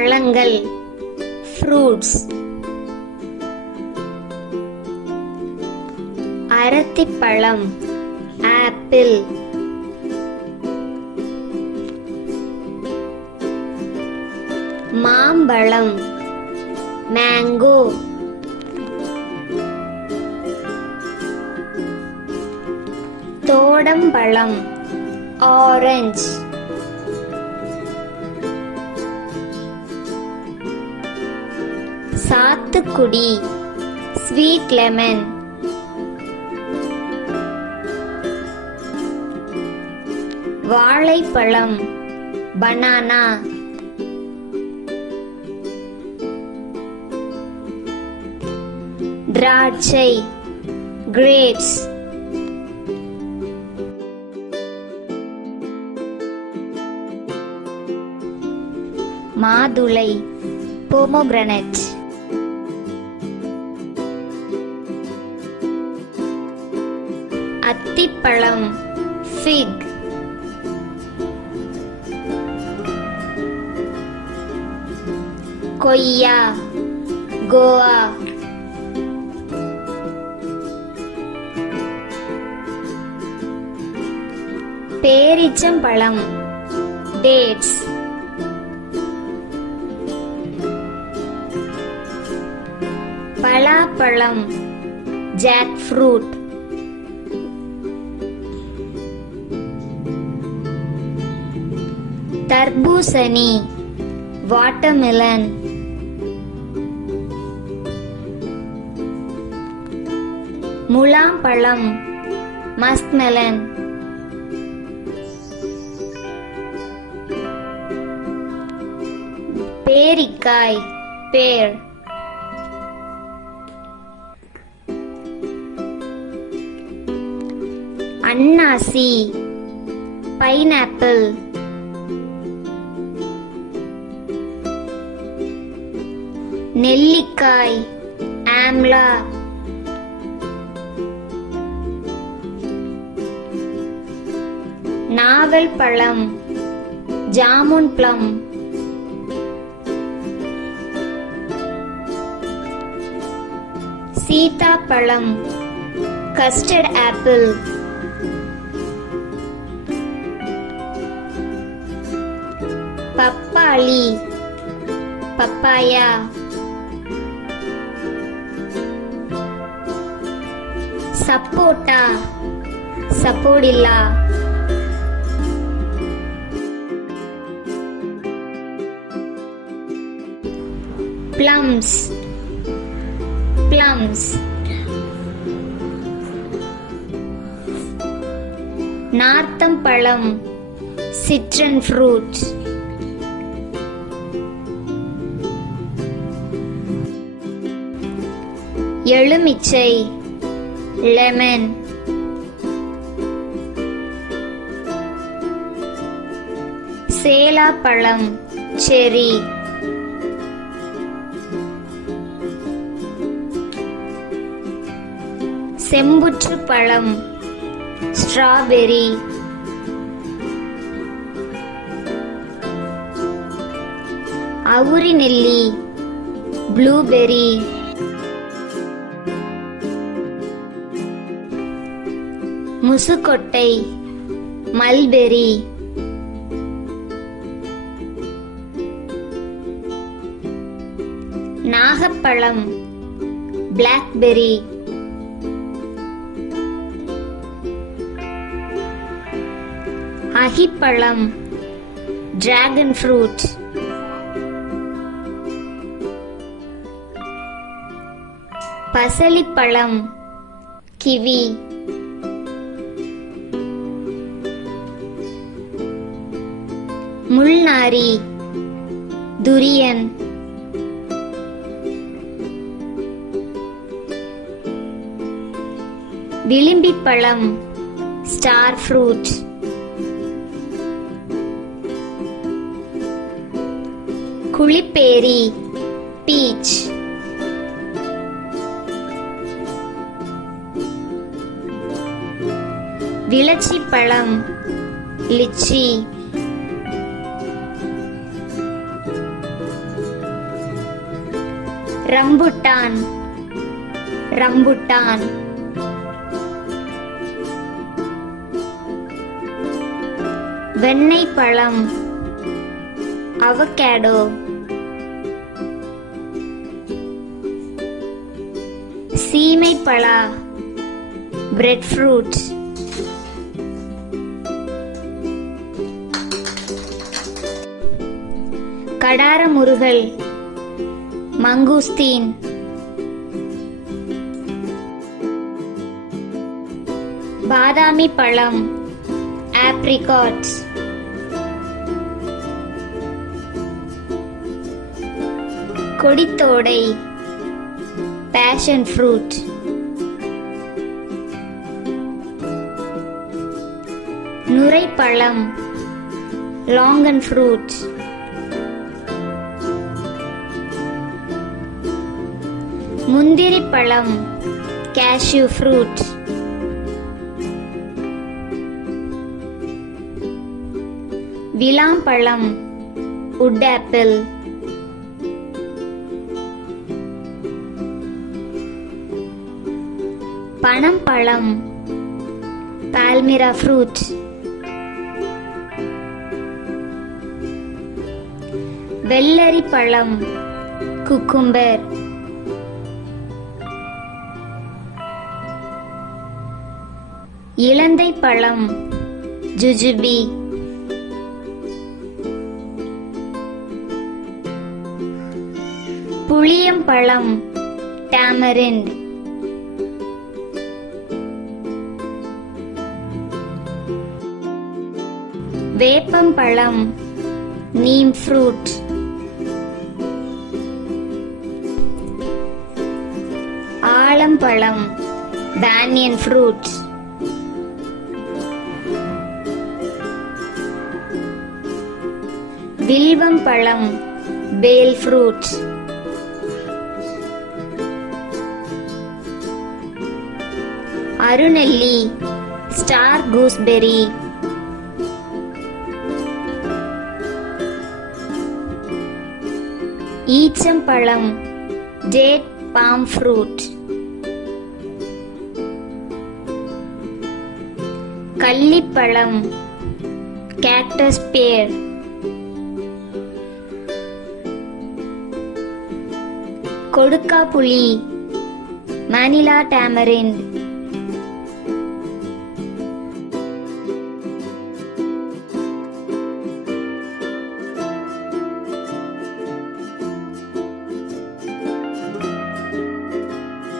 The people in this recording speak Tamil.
பழங்கள் ஃப்ரூட்ஸ். அரத்திப்பழம் ஆப்பிள். மாம்பழம் மேங்கோ. தோடம்பழம் ஆரஞ்சு. சாத்துக்குடி ஸ்வீட் லெமன். வாழைப்பழம் பனானா. திராட்சை கிரேப்ஸ். மாதுளை பொமோகிரானேட். அத்திப்பழம் ஃபிக். கொய்யா கோவா. பேரிச்சம்பழம் டேட்ஸ். பலாப்பழம் ஜாக் ஃப்ரூட். தர்பூசணி வாட்டர்மெலன். முலாம்பழம் மஸ்க்மெலன். பேரிக்காய் பேர். அன்னாசி பைனாப்பிள். நெல்லிக்காய் ஆம்லா. நாவல் பழம் ஜாமுன் பிளம். சீதாப்பழம் கஸ்டர்ட் ஆப்பிள். பப்பாளி பப்பாயா. சப்போட்டா சப்போடில்லா. Plums plums. நார்த்தம்பழம் சிட்ரன் ஃப்ரூட். எலுமிச்சை லெமன். சேலாப்பழம் செரி. செம்புற்று பழம் ஸ்ட்ராபெரி. அவுரி நெல்லி ப்ளூபெரி. முசுக்கொட்டை மல்பெரி. நாகப்பழம் பிளாக்பெரி. அகிப்பழம் டிராகன் ஃப்ரூட். பசலிப்பழம் கிவி. முள்நாரி துரியன். விளிம்பிப்பழம் ஸ்டார் ஃப்ரூட். குளிப்பேரி பீச். விளச்சிப்பழம் லிச்சி. Rambutan rambutan. வெண்ணெய் பழம் அவகேடோ. சீமை பழா பிரெட் ஃப்ரூட். கடார முருகல் மங்கூஸ்தீன். பாதாமி பழம் ஆப்ரிகாட். கொடித்தோடை பேஷன் ஃப்ரூட். நுரைப்பழம் லாங்கன் ஃப்ரூட். முந்திரி பழம் கேஷ்யூ ஃப்ரூட். விளாம்பழம் உட் ஆப்பிள். பனம்பழம் பால்மிரா ஃப்ரூட். வெள்ளரி பழம் குக்கும்பர். இலந்தை பழம் ஜுஜுபி. புளியம்பழம் டாமரிண்ட். வேப்பம்பழம் நீம் ஃப்ரூட். ஆலம்பழம் பேனியன் ஃப்ரூட். வில்வம் பழம் பேல் ஃப்ரூட். அருநெல்லி ஸ்டார் கூஸ்பெரி. ஈச்சம்பழம் டேட் பாம் ஃப்ரூட். கள்ளிப்பழம் கேக்டஸ் பேர். கொடுக்காப்புளி மணிலா டாமரிண்ட்.